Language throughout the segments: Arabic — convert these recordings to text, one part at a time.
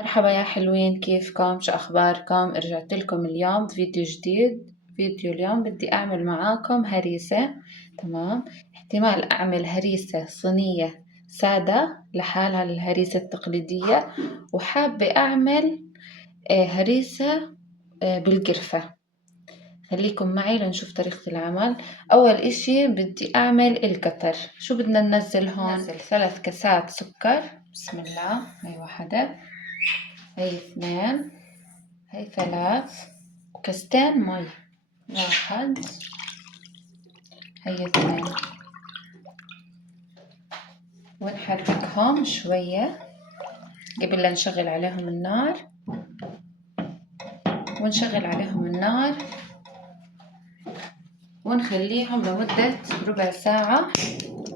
مرحبا يا حلوين، كيفكم؟ شو أخباركم؟ رجعت لكم اليوم بفيديو جديد. اليوم بدي أعمل معاكم هريسة. تمام. احتمال أعمل هريسة صينية سادة لحالها الهريسة التقليدية، وحابة أعمل هريسة بالقرفة. خليكم معي لنشوف طريقة العمل. أول إشي بدي أعمل القطر. شو بدنا ننزل هون؟ ننزل 3 كاسات سكر. بسم الله. هاي واحدة، هاي 2، هاي 3، وكاستين مي. 1، هاي 2. ونحركهم شوية قبل لا نشغل عليهم النار. ونخليهم لمدة ربع ساعة.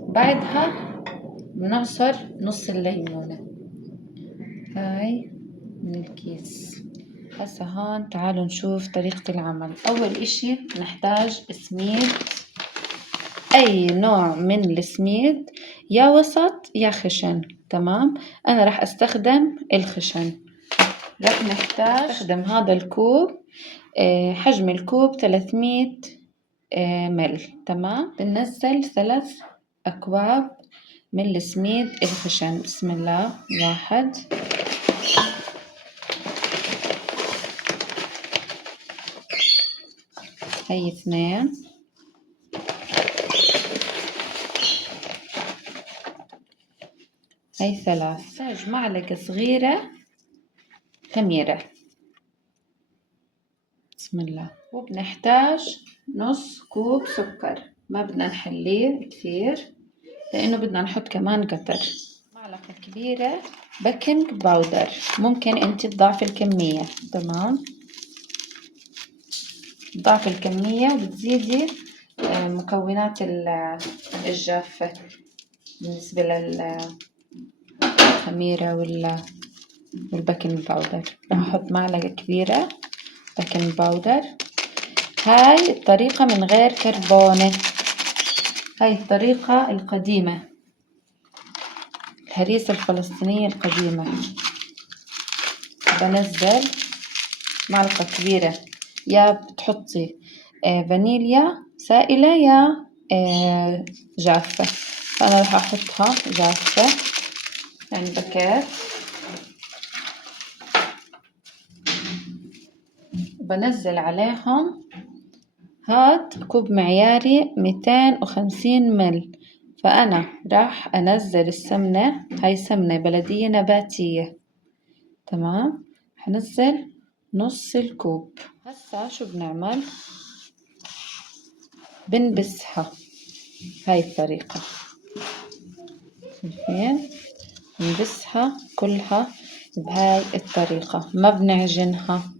بعدها بنعصر نص الليمونة هاي من الكيس. هسه هون تعالوا نشوف طريقة العمل. أول إشي نحتاج سميد، أي نوع من السميد، يا وسط يا خشن. تمام. أنا راح أستخدم الخشن. راح نحتاج أستخدم هذا الكوب، حجم الكوب 300 مل. تمام. بننزل 3 أكواب من السميد الخشن. بسم الله. 1، هي 2، هي 3. نحتاج معلقة صغيرة خميرة. بسم الله. وبنحتاج نص كوب سكر، ما بدنا نحليه كثير لأنه بدنا نحط كمان قطر. معلقة كبيرة بيكنج باودر، ممكن انت تضاعفي الكمية. تمام. تضاعفي الكمية وبتزيدي مكونات الجافة بالنسبة للخميرة والبيكنج باودر. راح احط معلقة كبيرة بيكنج باودر. هاي الطريقة من غير كربونة، هاي الطريقة القديمة، الهريسة الفلسطينية القديمة. بنزل معلقة كبيرة، يا بتحطي فانيليا سائلة يا جافة. فأنا راح أحطها جافة، يعني باكيت. بنزل عليهم، هاد كوب معياري 250 مل. فأنا راح أنزل السمنة، هاي سمنة بلدية نباتية. تمام. هنزل نص الكوب. هسا شو بنعمل؟ بنبسها هاي الطريقة. شايفين؟ بنبسها كلها بهاي الطريقة، ما بنعجنها.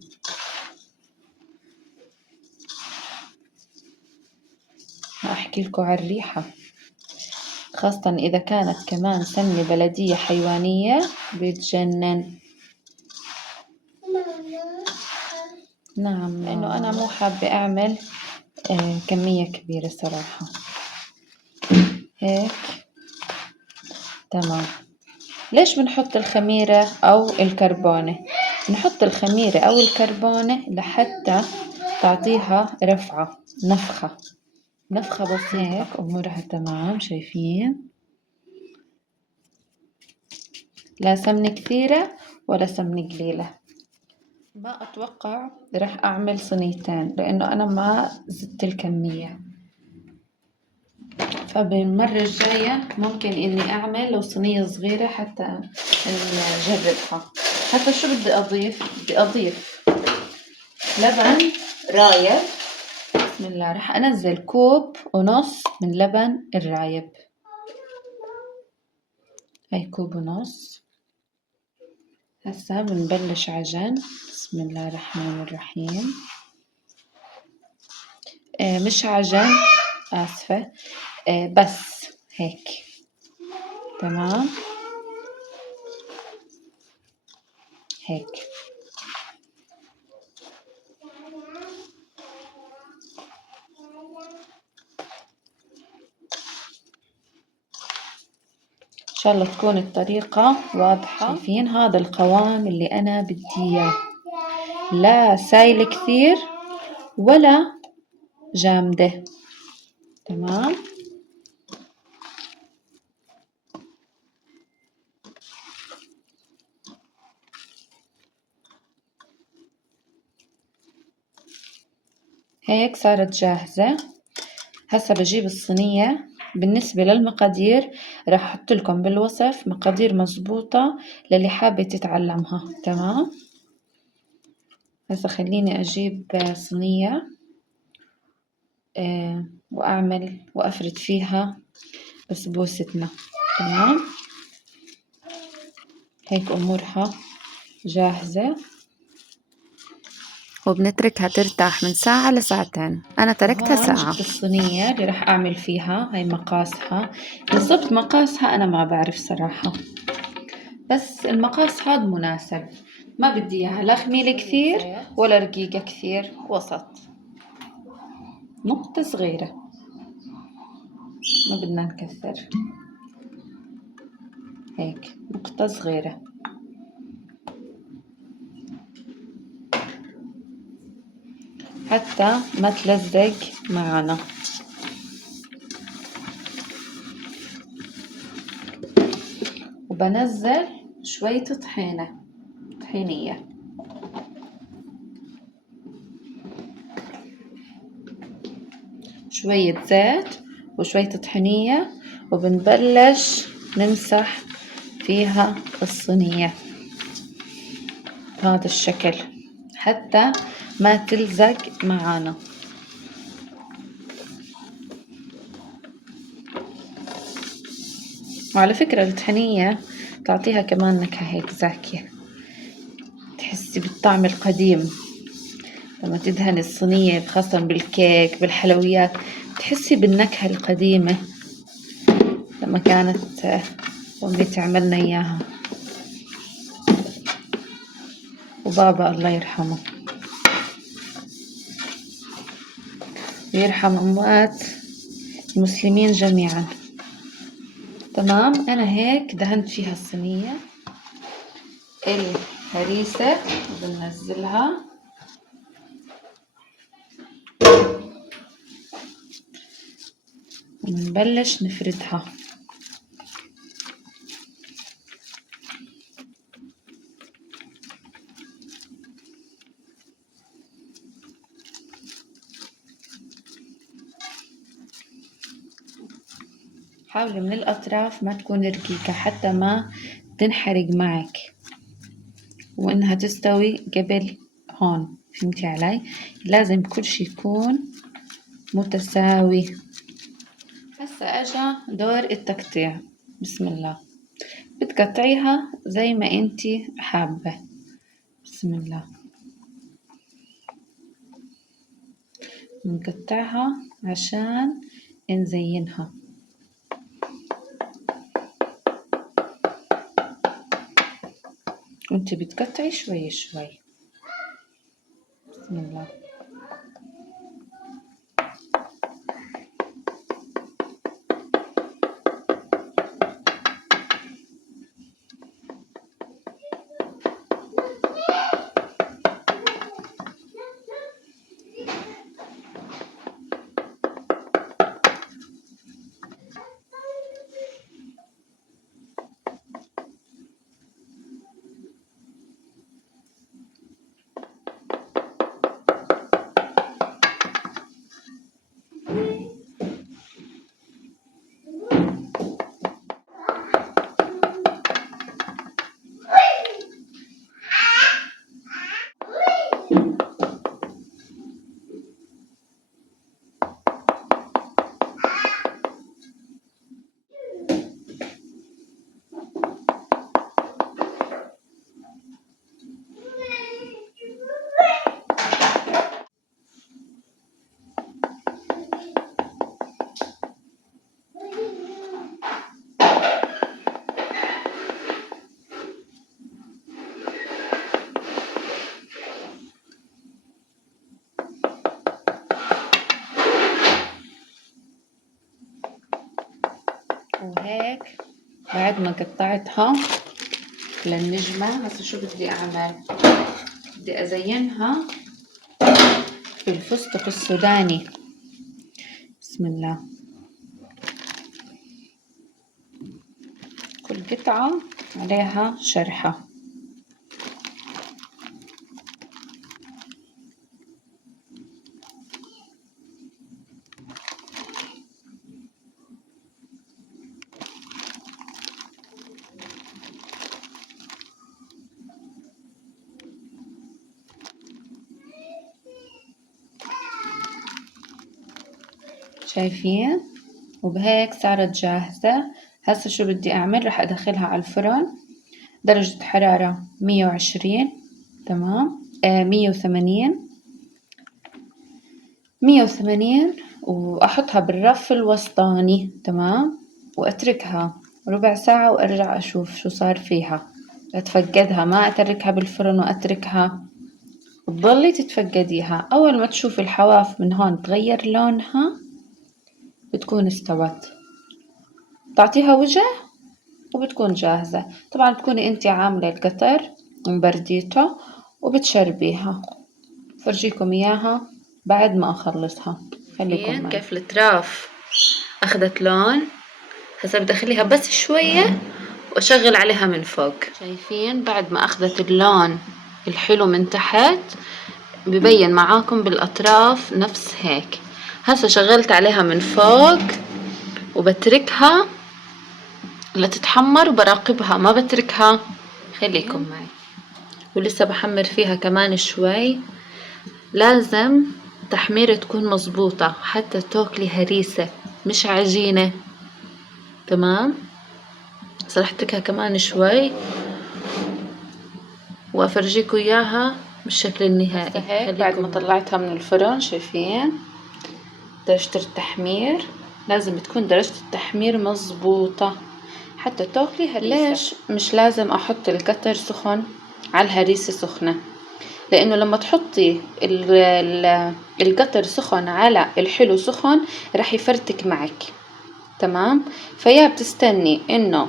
أحكي لكم على الريحة، خاصة إذا كانت كمان سمنة بلدية حيوانية بتجنن. نعم، لأنه أنا مو حابة أعمل كمية كبيرة صراحة. هيك تمام. ليش بنحط الخميرة أو الكربونة؟ نحط الخميرة أو الكربونة لحتى تعطيها رفعة، نفخة بسيطة. هيك أمورها تمام. شايفين؟ لا سمنة كثيرة ولا سمنة قليلة. ما أتوقع رح أعمل صينيتين لأنه أنا ما زدت الكمية، فبالمرة الجاية ممكن إني أعمل لو صينية صغيرة حتى نجربها. حتى شو بدي أضيف؟ بدي أضيف لبن رايب. بسم الله. رح أنزل كوب ونص من لبن الرايب. هاي كوب ونص. هسا بنبلش عجن. بسم الله الرحمن الرحيم. مش عجن، آسفة، بس هيك. تمام. هيك. شاء الله تكون الطريقة واضحة. شايفين هذا القوام اللي أنا بدي إياه، لا سايل كثير ولا جامدة. تمام. هيك صارت جاهزة. هسا بجيب الصينية. بالنسبة للمقادير راح أحط لكم بالوصف مقادير مظبوطة للي حابة تتعلمها. تمام. هسا خليني أجيب صينية وأعمل وأفرد فيها بسبوستنا. تمام. هيك أمورها جاهزة، وبنتركها ترتاح من ساعة لساعتين. أنا تركتها ساعة. جبت الصينية اللي راح أعمل فيها، هاي مقاسها بالضبط. مقاسها أنا ما بعرف صراحة، بس المقاس هاد مناسب. ما بدي إياها لا خميلة كثير ولا رقيقة كثير، وسط، نقطة صغيرة، ما بدنا نكثر. هيك نقطة صغيرة. حتى ما تلزق معنا. وبنزل شوية طحينية، شوية زيت وشوية طحينية، وبنبلش نمسح فيها الصينية بهذا الشكل حتى ما تلزق معانا. وعلى فكرة الطحينية تعطيها كمان نكهة هيك زاكية، تحسي بالطعم القديم لما تدهني الصينية، خاصة بالكيك بالحلويات، تحسي بالنكهة القديمة لما كانت أمي تعملنا إياها، وبابا الله يرحمه ويرحم أموات المسلمين جميعا. تمام. أنا هيك دهنت فيها الصينية الهريسة وبنزلها. ونبلش نفردها. حاولي من الأطراف ما تكون رقيقة حتى ما تنحرق معك، وإنها تستوي قبل هون. فهمتي علي؟ لازم كل شي يكون متساوي. هسا أجا دور التقطيع. بسم الله. بتقطعيها زي ما انتي حابة. بسم الله. نقطعها عشان نزينها. وانتي بتقطعي شوي شوي. بسم الله. وهيك بعد ما قطعتها للنجمة هسه شو بدي أعمل؟ بدي أزينها بالفستق السوداني. بسم الله. كل قطعة عليها شرحة. شايفين؟ وبهيك صارت جاهزة. هسه شو بدي أعمل؟ رح أدخلها على الفرن درجة حرارة 120. تمام. 180 وأحطها بالرف الوسطاني. تمام. وأتركها ربع ساعة وأرجع أشوف شو صار فيها. أتفقدها، ما أتركها بالفرن وأتركها، تضلي تتفقديها. أول ما تشوفي الحواف من هون تغير لونها بتكون استوت. تعطيها وجه وبتكون جاهزة. طبعا بتكوني انتي عاملة القطر ومبرديته وبتشربيها. فرجيكم اياها بعد ما اخلصها. خليكم معي. كيف الأطراف اخذت لون. هسه بدي اخليها بس شوية واشغل عليها من فوق. شايفين بعد ما اخذت اللون الحلو من تحت ببين معاكم بالاطراف نفس هيك. هسه شغلت عليها من فوق وبتركها لتتحمر وبراقبها، ما بتركها. خليكم معي. ولسه بحمر فيها كمان شوي. لازم تحميرة تكون مظبوطة حتى تاكلي هريسة مش عجينة. تمام. هسه رح اتركها كمان شوي وافرجيكم اياها بالشكل النهائي. هيك بعد ما طلعتها من الفرن شايفين درجة التحمير. لازم تكون درجة التحمير مظبوطة حتى تاكلي هريسة. ليش مش لازم احط القطر سخن على الهريسة سخنة؟ لانه لما تحطي القطر سخن على الحلو سخن رح يفرتك معك. تمام. فيا بتستني انه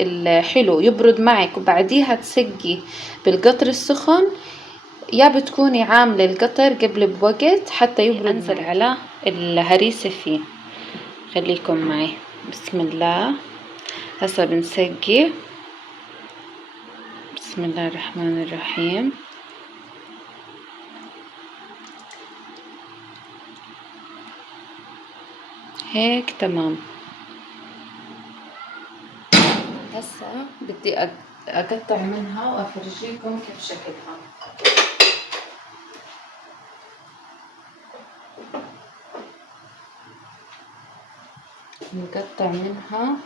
الحلو يبرد معك وبعديها تسقي بالقطر السخن، يا بتكوني عاملة القطر قبل بوقت حتى يبرد انزل على الهريسة فيه. خليكم معي. بسم الله. هسه بنسقي. بسم الله الرحمن الرحيم. هيك تمام. هسه بدي اقطع منها وافرجيكم كيف شكلها. نقطع منها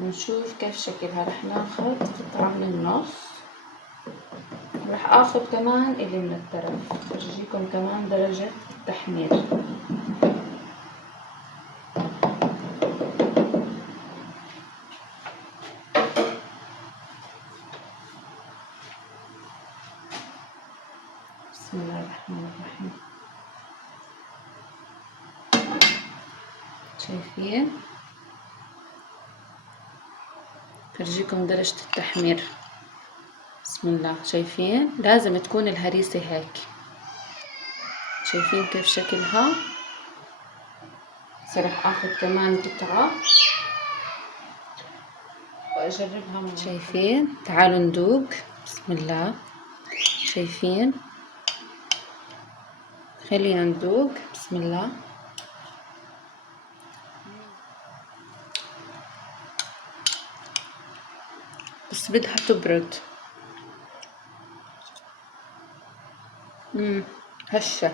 ونشوف كيف شكلها. رح ناخذ قطعة من النص ورح اخذ كمان اللي من الطرف. افرجيكم كمان درجة التحمير. بسم الله الرحمن الرحيم. شايفين؟ فرجيكم درجة التحمير. بسم الله. شايفين؟ لازم تكون الهريسة هيك. شايفين كيف شكلها؟ رح اخذ كمان قطعة واجربها معكم. شايفين؟ تعالوا ندوق. بسم الله. شايفين؟ خلينا ندوق. بسم الله. بس بدها تبرد. هشة.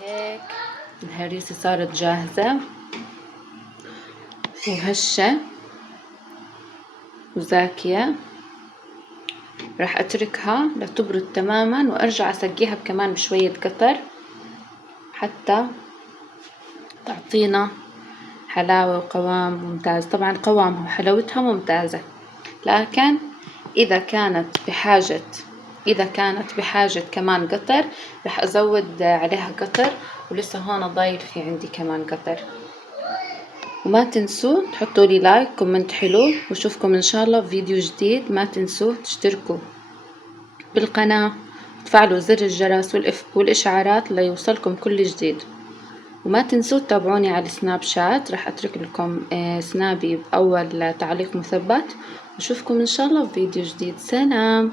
هيك الهريسة صارت جاهزة وهشة وزاكية. راح اتركها لتبرد تماما وارجع اسقيها كمان بشوية قطر حتى تعطينا حلاوة وقوام ممتاز. طبعا قوامها وحلاوتها ممتازة، لكن اذا كانت بحاجة إذا كانت بحاجة كمان قطر رح أزود عليها قطر، ولسه هون ضايل في عندي كمان قطر. وما تنسوا تحطوا لي لايك كومنت حلو، واشوفكم إن شاء الله في فيديو جديد. ما تنسوا تشتركوا بالقناة وتفعلوا زر الجرس والإشعارات ليوصلكم كل جديد. وما تنسوا تتابعوني على السناب شات، راح أترك لكم سنابي بأول تعليق مثبت. واشوفكم إن شاء الله في فيديو جديد. سلام.